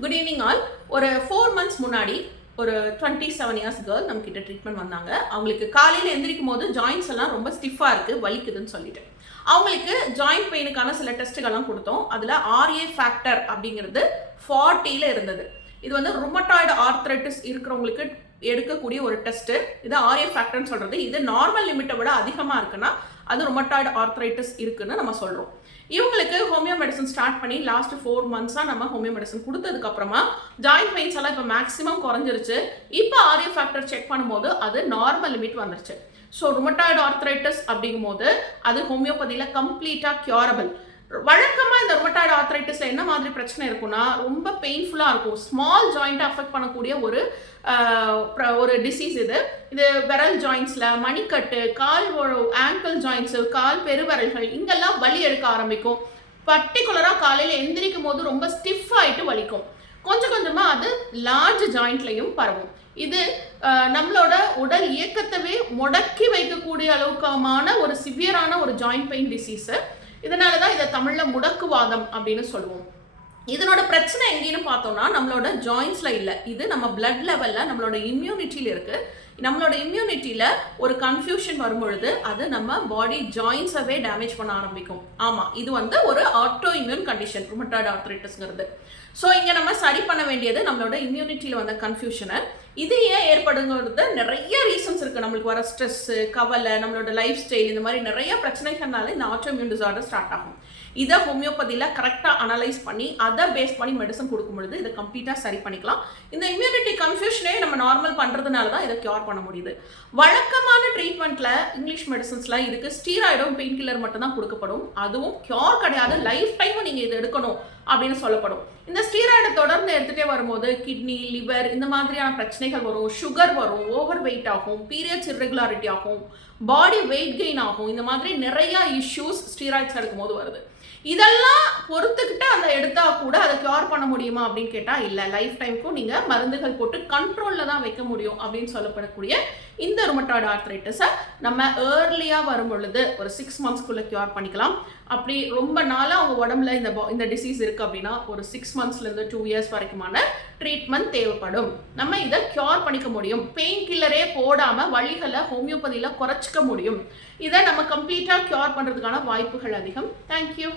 Good evening all. ஒரு 4 months முன்னாடி ஒரு 27 years கேர்ள் நம்ம கிட்ட ட்ரீட்மெண்ட் வந்தாங்க. அவங்களுக்கு காலையில் எந்திரிக்கும் போது ஜாயின்ஸ் எல்லாம் ரொம்ப ஸ்டிஃபாக இருக்குது, வலிக்குதுன்னு சொல்லிட்டு அவங்களுக்கு ஜாயிண்ட் பெயினுக்கான சில டெஸ்ட்டுகள்லாம் கொடுத்தோம். அதில் RA ஃபேக்டர் அப்படிங்கிறது 40ல் இருந்தது. இது வந்து ருமட்டாய்டு ஆர்த்ரைட்டிஸ் இருக்கிறவங்களுக்கு எடுக்கக்கூடிய ஒரு டெஸ்ட்டு. இது RA ஃபேக்டர்னு சொல்கிறது. இது நார்மல் லிமிட்டை விட அதிகமாக இருக்குன்னா அது ருமட்டாய்டு ஆர்த்ரைட்டிஸ் இருக்குன்னு நம்ம சொல்கிறோம். இவங்களுக்கு ஹோமியோ மெடிசன் ஸ்டார்ட் பண்ணி லாஸ்ட் 4 months நம்ம ஹோமியோ மெடிசன் கொடுத்ததுக்கு அப்புறமா ஜாயிண்ட் பெயின்ஸ் எல்லாம் இப்போ மேக்ஸிமம் குறைஞ்சிருச்சு. இப்போ RA ஃபேக்டர் செக் பண்ணும்போது அது நார்மல் லிமிட் வந்துருச்சு. ஸோ ருமட்டாய்டு ஆர்த்ரைட்டிஸ் அப்படிங்கும் போது அது ஹோமியோபதியில் கம்ப்ளீட்டாக கியூரபிள். வழக்கமாக இந்த ருமட்டாய்டு ஆர்த்ரைட்டிஸில் என்ன மாதிரி பிரச்சனை இருக்குன்னா ரொம்ப பெயின்ஃபுல்லாக இருக்கும். ஸ்மால் ஜாயிண்ட்டை அஃபெக்ட் பண்ணக்கூடிய ஒரு டிசீஸ் இது. இது விரல் ஜாயின்ஸில், மணிக்கட்டு, கால் ஆங்கிள் ஜாயின்ஸு, கால் பெருவிரல்கள் இங்கெல்லாம் வலி எடுக்க ஆரம்பிக்கும். பர்டிகுலராக காலையில் எந்திரிக்கும் போது ரொம்ப ஸ்டிஃப் ஆகிட்டு வலிக்கும். கொஞ்சம் கொஞ்சமாக அது லார்ஜ் ஜாயிண்ட்லையும் பரவும். இது நம்மளோட உடல் இயக்கத்தவே முடக்கி வைக்கக்கூடிய அளவுக்கான ஒரு சிவியரான ஒரு ஜாயிண்ட் பெயின் டிசீஸு. இதனால தான் இதை தமிழில் முடக்குவாதம் அப்படின்னு சொல்லுவோம். இதனோட பிரச்சனை எங்கேன்னு பார்த்தோம்னா நம்மளோட ஜாயின்ஸில் இல்லை, இது நம்ம பிளட் லெவலில் நம்மளோட இம்யூனிட்டியில் இருக்குது. நம்மளோட இம்யூனிட்டியில் ஒரு கன்ஃபியூஷன் வரும்பொழுது அது நம்ம பாடி ஜாயின்ஸவே டேமேஜ் பண்ண ஆரம்பிக்கும். ஆமாம், இது வந்து ஒரு ஆட்டோ இம்யூன் கண்டிஷன் ருமட்டாய்டு ஆர்த்ரைட்டிஸ்ங்கிறது. ஸோ இங்கே நம்ம சரி பண்ண வேண்டியது நம்மளோட இம்யூனிட்டியில் வந்த கன்ஃபியூஷனை. இது ஏன் ஏற்படுங்கிறது நிறைய ரீசன்ஸ் இருக்குது. நம்மளுக்கு வர ஸ்ட்ரெஸ்ஸு, கவலை, நம்மளோட லைஃப் ஸ்டைல், இந்த மாதிரி நிறைய பிரச்சனைகள்னால இந்த ஆட்டோ இம்யூன் டிசார்டர் ஸ்டார்ட் ஆகும். இதை ஹோமியோபதியில் கரெக்டாக அனலைஸ் பண்ணி அதை பேஸ் பண்ணி மெடிசன் கொடுக்கும் பொழுது இதை கம்ப்ளீட்டாக சரி பண்ணிக்கலாம். இந்த இம்யூனிட்டி கன்ஃபியூஷனே நம்ம நார்மல் பண்ணுறதுனால தான் இதை கியூர் பண்ண முடியுது. வழக்கமான ட்ரீட்மெண்ட்டில் இங்கிலீஷ் மெடிசன்ஸ்லாம் இதுக்கு ஸ்டீராய்டும் பெயின் கில்லர் மட்டும் தான் கொடுக்கப்படும். அதுவும் கியூர் கிடையாது, லைஃப் டைமும் நீங்கள் இது எடுக்கணும் அப்படின்னு சொல்லப்படும். இந்த ஸ்டீராய்டை தொடர்ந்து எடுத்துகிட்டே வரும்போது கிட்னி, லிவர் இந்த மாதிரியான பிரச்சனைகள் வரும். சுகர் வரும், ஓவர் வெயிட் ஆகும், பீரியட்ஸ் இர்ரெகுலாரிட்டி ஆகும், பாடி வெயிட் கெயின் ஆகும். இந்த மாதிரி நிறையா இஷ்யூஸ் ஸ்டீராய்ட்ஸ் எடுக்கும்போது வருது. இதெல்லாம் பொறுத்துக்கிட்டு அதை எடுத்தால் கூட அதை கியூர் பண்ண முடியுமா அப்படின்னு கேட்டால் இல்லை. லைஃப் டைமுக்கும் நீங்கள் மருந்துகள் போட்டு கண்ட்ரோலில் தான் வைக்க முடியும் அப்படின்னு சொல்லப்படக்கூடிய இந்த ருமட்டாய்டு ஆர்த்ரைட்டிஸை நம்ம ஏர்லியாக வரும் பொழுது ஒரு 6 monthsக்குள்ளே கியூர் பண்ணிக்கலாம். அப்படி ரொம்ப நாளாக அவங்க உடம்புல இந்த டிசீஸ் இருக்குது அப்படின்னா ஒரு 6 monthsலேருந்து 2 years வரைக்குமான ட்ரீட்மெண்ட் தேவைப்படும். நம்ம இதை கியூர் பண்ணிக்க முடியும். பெயின் கில்லரே போடாமல் வலிகளை ஹோமியோபதியில் குறைச்சிக்க முடியும். இதை நம்ம கம்ப்ளீட்டாக கியூர் பண்ணுறதுக்கான வாய்ப்புகள் அதிகம். தேங்க்யூ.